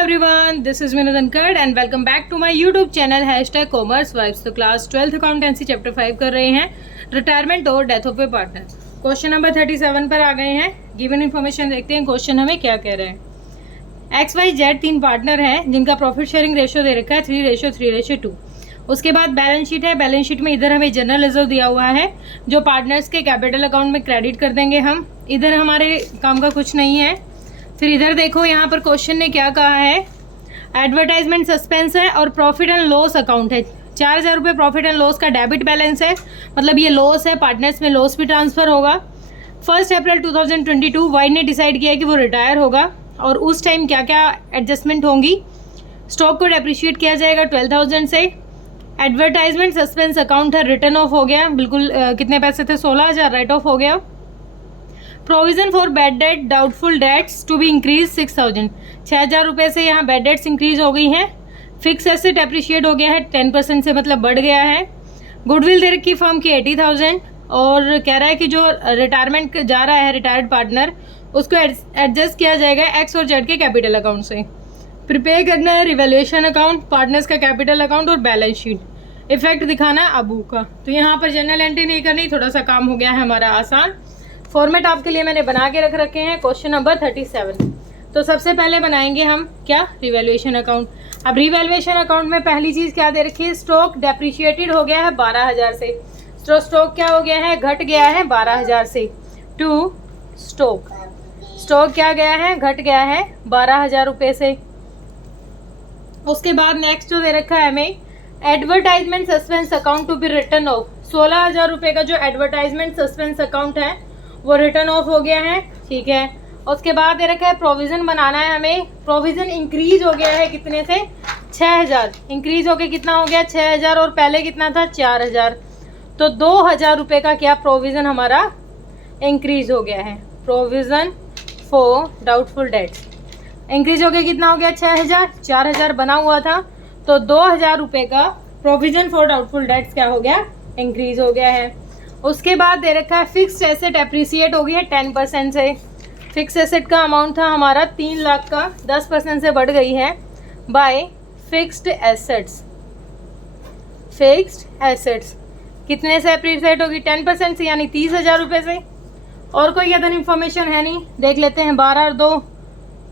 everyone, this is Vinod Ankad and welcome back to my YouTube channel #commerce vibes। तो class 12th accountancy chapter 5 कर रहे हैं, retirement और death of A partner. Question number 37 पर आ गए हैं। Given information देखते हैं क्वेश्चन हमें क्या कह रहे हैं। XYZ 3 पार्टनर हैं जिनका प्रॉफिट शेयरिंग रेशियो दे रखा है 3:3:2। उसके बाद बैलेंस शीट है। बैलेंस शीट में इधर हमें जनरल रिजर्व दिया हुआ है जो पार्टनर्स के कैपिटल अकाउंट में क्रेडिट कर देंगे हम। इधर हमारे काम का कुछ नहीं है। फिर इधर देखो, यहाँ पर क्वेश्चन ने क्या कहा है, एडवर्टाइजमेंट सस्पेंस है और प्रॉफिट एंड लॉस अकाउंट है। 4,000 रुपये प्रॉफिट एंड लॉस का डेबिट बैलेंस है, मतलब ये लॉस है, पार्टनर्स में लॉस भी ट्रांसफर होगा। 1 अप्रैल 2022 वाइड ने डिसाइड किया कि वो रिटायर होगा और उस टाइम क्या क्या एडजस्टमेंट होंगी। स्टॉक को डेप्रिशिएट किया जाएगा 12,000 से। एडवर्टाइजमेंट सस्पेंस अकाउंट है, रिटर्न ऑफ हो गया, बिल्कुल कितने पैसे थे, 16,000 राइट ऑफ हो गया। Provision for bad debt doubtful debts to be increase 6,000, 6,000 रुपये से यहाँ बैड डेट्स इंक्रीज हो गई हैं। फिक्स एसेट अप्रिशिएट हो गया है 10% से, मतलब बढ़ गया है। गुडविल दे रखी फर्म की 80,000 और कह रहा है कि जो रिटायरमेंट जा रहा है रिटायर्ड पार्टनर उसको एडजस्ट किया जाएगा एक्स और जेड के कैपिटल अकाउंट से। प्रिपेयर करना है रिवैल्यूएशन अकाउंट, पार्टनर्स का कैपिटल अकाउंट और बैलेंस शीट। इफेक्ट दिखाना है अबू का। तो यहाँ पर जनरल एंट्री नहीं करनी, थोड़ा सा काम हो गया है हमारा आसान। फॉर्मेट आपके लिए मैंने बना के रख रखे हैं। Question number 37। तो सबसे पहले बनाएंगे हम क्या, रिवैल्यूएशन अकाउंट। अब रिवैल्यूएशन अकाउंट में पहली चीज़ क्या दे रखी है, स्टॉक डेप्रिशिएटेड हो गया है 12,000 से। तो स्टॉक क्या हो गया है, घट गया है 12,000 से। टू स्टॉक क्या गया है, घट गया है 12,000 रुपये से। उसके बाद नेक्स्ट जो दे रखा है हमें, advertisement suspense account to be written off. 16,000 रुपये का जो एडवर्टाइजमेंट सस्पेंस अकाउंट है वो रिटर्न ऑफ हो गया है, ठीक है। उसके बाद दे रखा है प्रोविजन बनाना है हमें। प्रोविजन इंक्रीज हो गया है कितने से, 6,000। इंक्रीज हो गया कितना हो गया, 6,000 और पहले कितना था, 4,000। तो 2,000 रुपये का क्या प्रोविजन हमारा इंक्रीज हो गया है। Provision for doubtful debts increase हो गया, कितना हो गया, 6,000, 4,000 बना हुआ था तो 2,000 रुपये का प्रोविजन फॉर डाउटफुल डेट्स क्या हो गया, इंक्रीज हो गया है। उसके बाद दे रखा है फिक्स्ड एसेट एप्रिसिएट हो गई है 10% से। फिक्स एसेट का अमाउंट था हमारा 3 लाख का, 10% से बढ़ गई है bye fixed assets. Fixed assets कितने से एप्रिसिएट होगी, 10% से, यानी 30,000 रुपये से। और कोई अदर इन्फॉर्मेशन है नहीं, देख लेते हैं। 12 और 2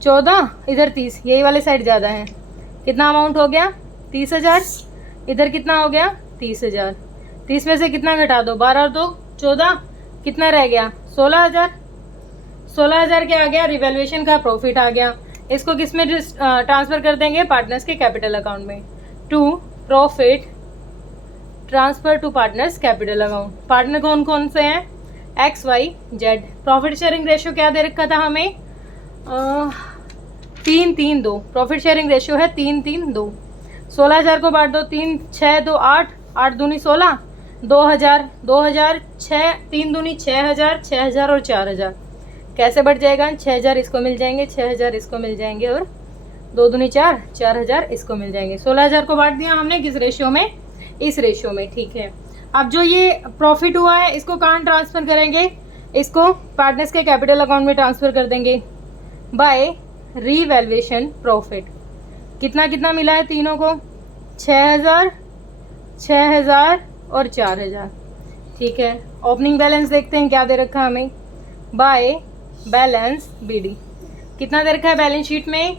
14, इधर 30, यही वाले साइड ज़्यादा है। कितना अमाउंट हो गया, 30,000। इधर कितना हो गया, 30,000। 30 में से कितना घटा दो, 12 और 2 14, कितना रह गया, 16,000। 16,000 क्या आ गया, रिवैल्यूएशन का प्रॉफिट आ गया। इसको किस में ट्रांसफ़र कर देंगे, पार्टनर्स के कैपिटल अकाउंट में। To profit transfer to partners capital account. Partner कौन कौन से हैं, XYZ। प्रॉफिट शेयरिंग रेशियो क्या दे रखा था हमें, 3:3:2। प्रॉफिट शेयरिंग रेशियो है 3:3:2। 16,000 को बांट दो, 3 6 2 8, 8 दूनी 16, 2,000 2,000, 6 3 दूनी 6,000, 6,000 और 4,000 कैसे बढ़ जाएगा, 6,000 इसको मिल जाएंगे, 6,000 इसको मिल जाएंगे और 2 दूनी 4, 4,000 इसको मिल जाएंगे। 16,000 को बांट दिया हमने किस रेशियो में, इस रेशियो में, ठीक है। अब जो ये प्रॉफिट हुआ है इसको कहाँ ट्रांसफ़र करेंगे, इसको पार्टनर्स के कैपिटल अकाउंट में ट्रांसफ़र कर देंगे बाय रीवैल्यूएशन प्रॉफिट। कितना कितना मिला है तीनों को, 6,000 6,000 और 4,000, ठीक है। ओपनिंग बैलेंस देखते हैं क्या दे रखा है हमें, बाय बैलेंस BD। कितना दे रखा है बैलेंस शीट में,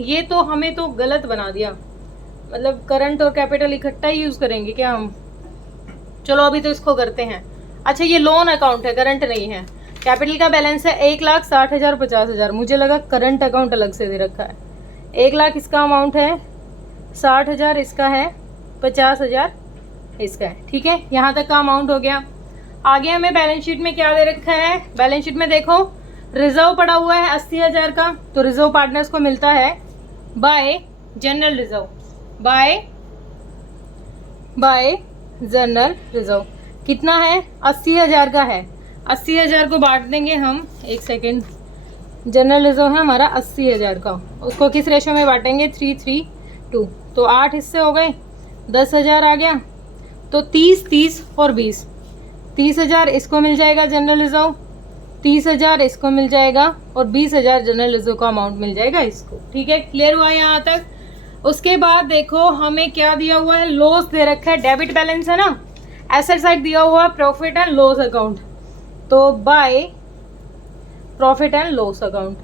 ये तो हमें तो गलत बना दिया, मतलब करंट और कैपिटल इकट्ठा ही यूज़ करेंगे क्या हम। चलो अभी तो इसको करते हैं। अच्छा, ये लोन अकाउंट है, करंट नहीं है। कैपिटल का बैलेंस है 1,60,000 50,000। मुझे लगा करंट अकाउंट अलग से दे रखा है। 1 लाख इसका अमाउंट है, 60,000 इसका है, 50,000 इसका है, ठीक है। यहाँ तक का अमाउंट हो गया। आगे हमें बैलेंस शीट में क्या दे रखा है, बैलेंस शीट में देखो रिजर्व पड़ा हुआ है 80,000 का। तो रिजर्व पार्टनर्स को मिलता है bye general reserve, bye general reserve. कितना है, 80,000 का है। 80,000 को बांट देंगे हम, एक सेकेंड। जनरल रिजर्व है हमारा 80,000 का, उसको किस रेशो में बांटेंगे, 3:3:2। तो 8 हिस्से हो गए, 10,000 आ गया। तो 30 30 और 20, 30,000 इसको मिल जाएगा जनरल रिजर्व, 30,000 इसको मिल जाएगा और 20,000 जनरल रिजर्व का अमाउंट मिल जाएगा इसको। ठीक है, क्लियर हुआ यहाँ तक। उसके बाद देखो हमें क्या दिया हुआ है, लॉस दे रखा है, डेबिट बैलेंस है ना, एसेट साइड दिया हुआ प्रॉफिट एंड लॉस अकाउंट। तो by profit and loss account,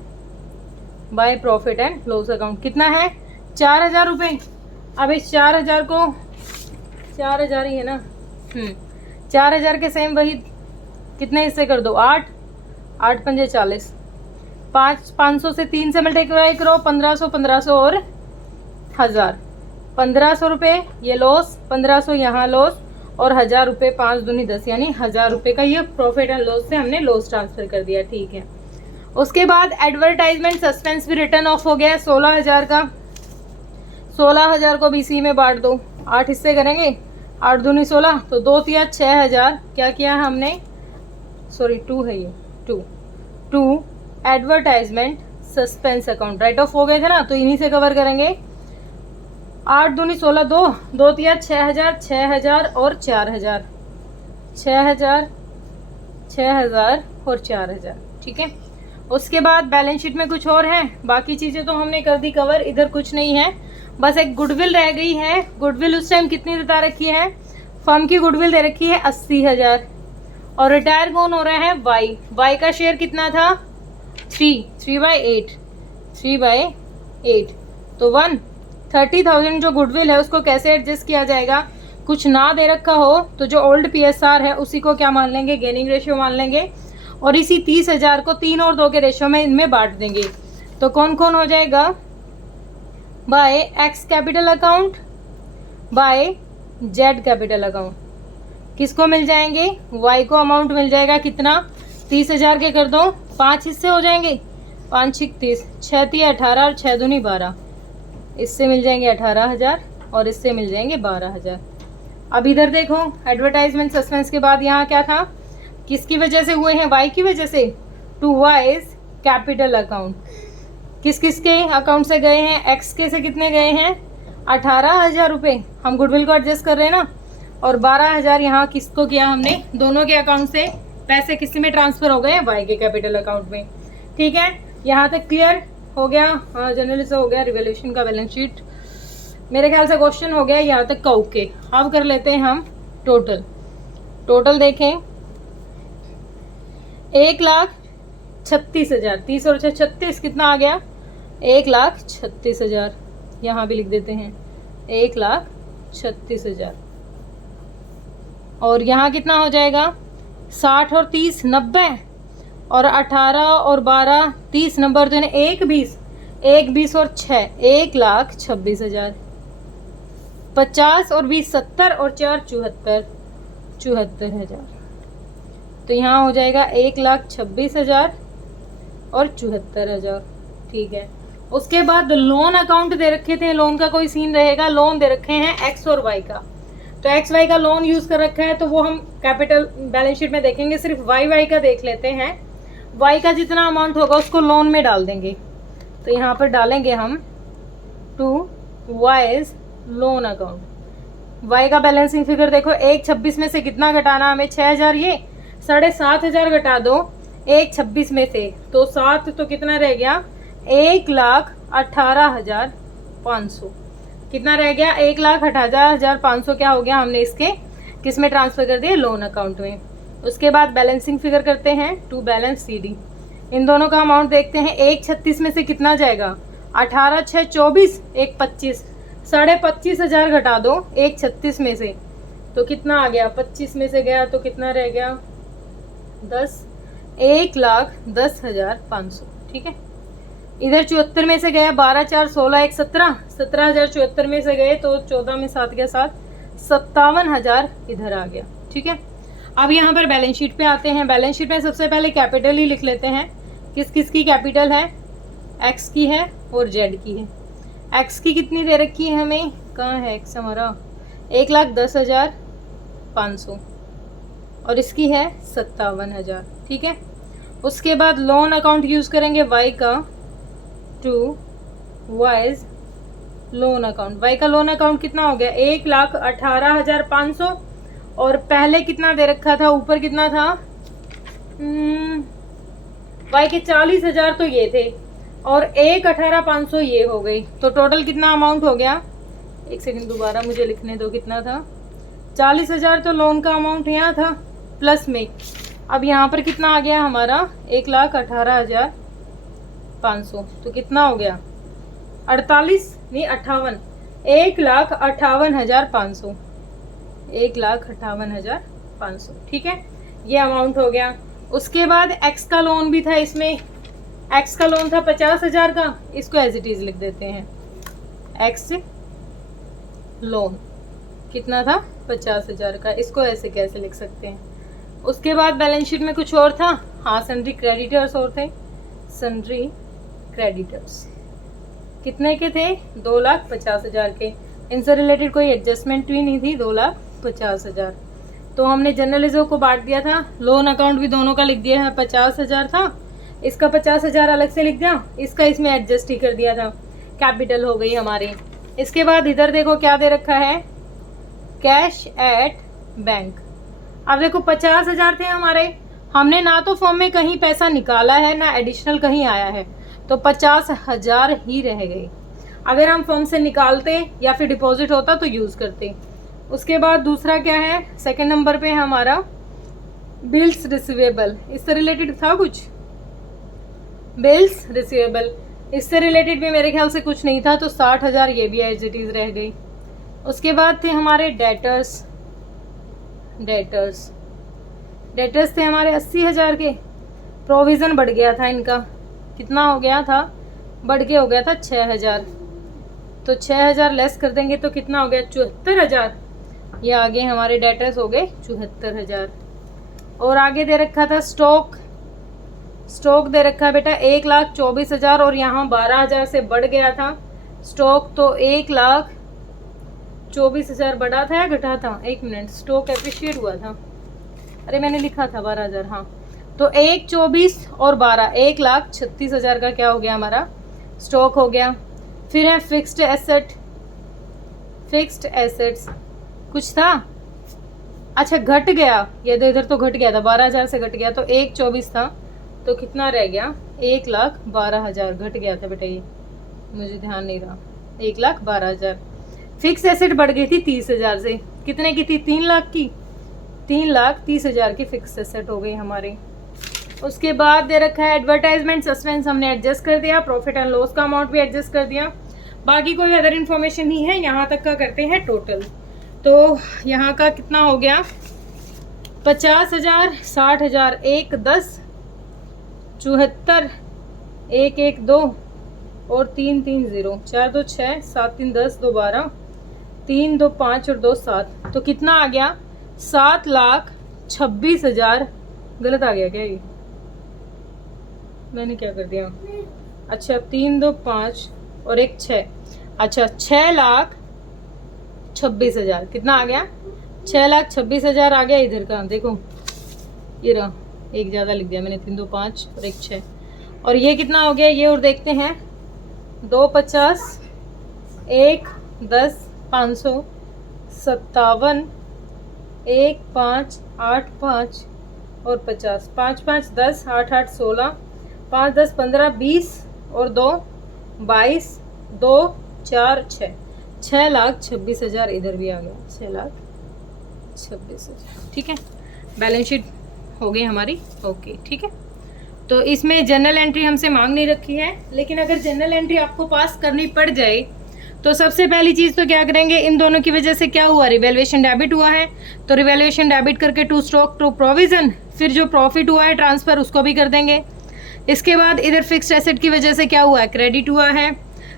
by profit and loss account कितना है 4,000 रुपये। अब इस 4,000 को 4,000 ही है ना, 4,000 के सेम वही कितने हिस्से कर दो, 8 8 पंजे 40, 500 से 3 से मल्टीप्लाई करो, 1500 1500 और 1000, 1500 रुपये ये लॉस, 1500 यहाँ लॉस और 1000 रुपये 5 दूनी 10, यानी 1000 रुपये का ये प्रॉफिट एंड लॉस से हमने लॉस ट्रांसफर कर दिया। ठीक है, उसके बाद एडवर्टाइजमेंट सस्पेंस भी रिटर्न ऑफ हो गया 16,000 का। 16,000 को BC में बांट दो, 8 हिस्से करेंगे, 8 दूनी 16, तो 2 तिया 6,000 क्या किया हमने, सॉरी 2 है ये, 2 advertisement suspense account right off हो गए थे ना, तो इन्हीं से कवर करेंगे। 8 दूनी 16, 2 तिया 6,000, 6,000 और 4,000, 6,000 6,000 और 4,000। ठीक है, उसके बाद बैलेंस शीट में कुछ और है, बाकी चीज़ें तो हमने कर दी कवर, इधर कुछ नहीं है, बस एक गुडविल रह गई है। गुडविल उस टाइम कितनी बता रखी है, फर्म की गुडविल दे रखी है 80,000 और रिटायर कौन हो रहा है, वाई का शेयर कितना था 3/8, 3/8, तो 130,000 जो गुडविल है उसको कैसे एडजस्ट किया जाएगा, कुछ ना दे रखा हो तो जो ओल्ड PSR है उसी को क्या मान लेंगे, गेनिंग रेशियो मान लेंगे, और इसी 30,000 को 3 और 2 के रेशियो में इनमें बांट देंगे। तो कौन कौन हो जाएगा, by X capital account, by Z capital account, किसको मिल जाएंगे, वाई को अमाउंट मिल जाएगा कितना, 30,000 के कर दो 5 हिस्से हो जाएंगे, 5 6 30, 6 3 18 और 6 दूनी 12, इससे मिल जाएंगे 18,000 और इससे मिल जाएंगे 12,000। अब इधर देखो एडवर्टाइजमेंट सस्पेंस के बाद यहाँ क्या था, किसकी वजह से हुए हैं, वाई की वजह से, टू वाइज कैपिटल अकाउंट, किस किस के अकाउंट से गए हैं, एक्स के से कितने गए हैं 18,000 रुपये, हम गुडविल को एडजस्ट कर रहे हैं ना, और 12,000 यहाँ किसको किया हमने, दोनों के अकाउंट से पैसे किसी में ट्रांसफर हो गए हैं, वाई के कैपिटल अकाउंट में। ठीक है, यहाँ तक क्लियर हो गया, हाँ जनरली से हो गया, रिवोल्यूशन का बैलेंस शीट मेरे ख्याल से क्वेश्चन हो गया यहाँ तक का। ओके, अब कर लेते हैं हम टोटल देखें, 1,36,000, 30 और 36 कितना आ गया, 1,36,000, यहाँ भी लिख देते हैं 1,36,000, और यहाँ कितना हो जाएगा 60 और 30 90, और 18 और 12 30 नंबर तो 1 20 और 6 1,26,000, 50 और 20 70 और 4 74,000, तो यहाँ हो जाएगा 1,26,000 और 74,000। ठीक है, उसके बाद लोन अकाउंट दे रखे थे, लोन का कोई सीन रहेगा, लोन दे रखे हैं एक्स और वाई का, तो एक्स वाई का लोन यूज कर रखा है, तो वो हम कैपिटल बैलेंस शीट में देखेंगे, सिर्फ वाई का देख लेते हैं। वाई का जितना अमाउंट होगा उसको लोन में डाल देंगे, तो यहाँ पर डालेंगे हम to Y's loan account. Y का बैलेंसिंग फिगर देखो, 1,26 में से कितना घटाना हमें, 6,000, ये 7,500 घटा दो 1,26 में से, तो 7 तो कितना रह गया 1,18,500, कितना रह गया 1,18,500, क्या हो गया, हमने इसके किस में ट्रांसफर कर दिए, लोन अकाउंट में। उसके बाद बैलेंसिंग फिगर करते हैं, टू बैलेंस CD, इन दोनों का अमाउंट देखते हैं, 1,36 में से कितना जाएगा, 18 6 24, 1,25, 25,500 घटा दो 1,36 में से, तो कितना आ गया, 25 में से गया तो कितना रह गया 10, 1,10,500। ठीक है, इधर 74 में से गया 12 4 16 1 17, 17,074 में से गए तो 14 में 7 गया 7, 57,000 इधर आ गया। ठीक है, अब यहाँ पर बैलेंस शीट पे आते हैं। बैलेंस शीट में सबसे पहले कैपिटल ही लिख लेते हैं, किस किस की कैपिटल है, एक्स की है और जेड की है। एक्स की कितनी दे रखी है हमें, कहाँ है एक्स हमारा, 1,10,500, और इसकी है 57,000। ठीक है, उसके बाद लोन अकाउंट यूज करेंगे वाई का, to Y's loan account. Y का लोन अकाउंट कितना हो गया, 1,18,500, और पहले कितना दे रखा था, ऊपर कितना था वाई के 40,000 तो ये थे और 1,18,500 ये हो गई। तो टोटल कितना अमाउंट हो गया, एक सेकंड दोबारा मुझे लिखने दो, कितना था, 40,000 तो लोन का अमाउंट यहाँ था प्लस में। अब यहाँ पर कितना आ गया हमारा, 1,18,500। तो कितना हो गया, 48 नहीं 58, 1,58,500, 1,58,500। ठीक है, ये अमाउंट हो गया। उसके बाद एक्स का लोन भी था इसमें। एक्स का लोन था 50,000 का, इसको एज इट इज लिख देते हैं। एक्स लोन कितना था, 50,000 का, इसको ऐसे कैसे लिख सकते हैं। उसके बाद बैलेंस शीट में कुछ और था, हाँ सन्ड्री क्रेडिटर्स और थे। सन्ड्री क्रेडिटर्स कितने के थे, 2,50,000 के। इनसे रिलेटेड कोई एडजस्टमेंट भी नहीं थी, 2,50,000। तो हमने जनरल रिजर्व को बांट दिया था, लोन अकाउंट भी दोनों का लिख दिया है। 50,000 था, इसका 50,000 अलग से लिख दिया, इसका इसमें एडजस्ट ही कर दिया था, कैपिटल हो गई हमारी। इसके बाद इधर देखो क्या दे रखा है, कैश एट बैंक। अब देखो 50,000 थे हमारे, हमने ना तो फॉर्म में कहीं पैसा निकाला है ना एडिशनल कहीं आया है, तो 50,000 ही रह गए। अगर हम फॉर्म से निकालते या फिर डिपॉजिट होता तो यूज करते। उसके बाद दूसरा क्या है, सेकंड नंबर पे हमारा बिल्स रिसीवेबल। इससे रिलेटेड था कुछ, बिल्स रिसीवेबल, इससे रिलेटेड भी मेरे ख्याल से कुछ नहीं था, तो 60,000 ये भी एज इट इज रह गई। उसके बाद थे हमारे डेटर्स। डेटर्स थे हमारे 80,000 के। प्रोविज़न बढ़ गया था इनका, कितना हो गया था, बढ़ के हो गया था 6,000। तो 6,000 लेस कर देंगे तो कितना हो गया, 74,000। ये आगे हमारे डेटर्स हो गए 74,000। और आगे दे रखा था स्टॉक दे रखा है बेटा 1,24,000 और यहाँ 12,000 से बढ़ गया था स्टॉक। तो 1,24,000 बढ़ा था या घटा था, एक मिनट, स्टॉक एप्रिशिएट हुआ था, अरे मैंने लिखा था 12,000, हाँ। तो 1,24 और 12, 1,36,000 का क्या हो गया हमारा, स्टॉक हो गया। फिर है फिक्स्ड एसेट्स कुछ था, अच्छा घट गया, ये इधर तो घट गया था, 12,000 से घट गया, तो 1,24 था, तो कितना रह गया, 1,12,000 घट गया था बेटा, ये मुझे ध्यान नहीं रहा, 1,12,000। फिक्स एसेट बढ़ गई थी 30,000 से, कितने की थी, 3 लाख की, 3,30,000 की फिक्स एसेट हो गई हमारी। उसके बाद दे रखा है एडवर्टाइजमेंट सस्पेंस, हमने एडजस्ट कर दिया। प्रॉफिट एंड लॉस का अमाउंट भी एडजस्ट कर दिया। बाकी कोई अदर इन्फॉर्मेशन नहीं है, यहाँ तक का करते हैं टोटल। तो यहाँ का कितना हो गया, 50,000, 60,000, 1, 10, 74, 1, 1, 2 और 3, 3, 0, 4, 2, 6, 7, 3, 10, 2, 12, 3, 2, 5 और 2, 7। तो कितना आ गया, 7,26,000। गलत आ गया क्या, ये मैंने क्या कर दिया, अच्छा 3, 2, 5 और 1, 6, अच्छा 6,26,000 कितना आ गया, 6,26,000 आ गया इधर का। देखो ये रहा, एक ज़्यादा लिख दिया मैंने, 3, 2, 5 और 1, 6। और ये कितना हो गया, ये और देखते हैं, 2, 50, 1, 10, 500, 57, 1, 5, 8, 5 और 50, 5, 5, 10, 8, 8, 16, 5, 10, 15, 20 और 2, 22, 2, 4, 6, 6,26,000 इधर भी आ गया, 6,26,000। ठीक है, बैलेंस शीट हो गई हमारी, ओके। ठीक है, तो इसमें जनरल एंट्री हमसे मांग नहीं रखी है, लेकिन अगर जनरल एंट्री आपको पास करनी पड़ जाए तो सबसे पहली चीज़ तो क्या करेंगे, इन दोनों की वजह से क्या हुआ, रिवैल्यूएशन डेबिट हुआ है, तो रिवैल्यूएशन डेबिट करके टू स्टॉक टू प्रोविजन, फिर जो प्रॉफिट हुआ है ट्रांसफ़र उसको भी कर देंगे। इसके बाद इधर फिक्स्ड एसेट की वजह से क्या हुआ है, क्रेडिट हुआ है।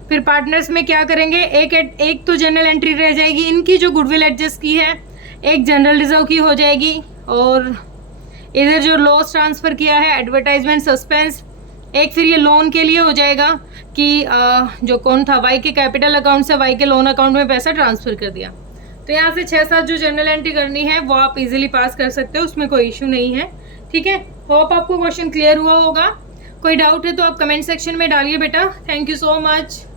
फिर पार्टनर्स में क्या करेंगे, एक तो जनरल एंट्री रह जाएगी इनकी जो गुडविल एडजस्ट की है, एक जनरल रिजर्व की हो जाएगी, और इधर जो लॉस ट्रांसफ़र किया है एडवर्टाइजमेंट सस्पेंस, एक फिर ये लोन के लिए हो जाएगा कि जो कौन था, वाई के कैपिटल अकाउंट से वाई के लोन अकाउंट में पैसा ट्रांसफ़र कर दिया। तो यहाँ से 6-7 जो जनरल एंट्री करनी है वो आप इजीली पास कर सकते हो, उसमें कोई इशू नहीं है। ठीक है, होप आपको क्वेश्चन क्लियर हुआ होगा। कोई डाउट है तो आप कमेंट सेक्शन में डालिए बेटा। Thank you so much.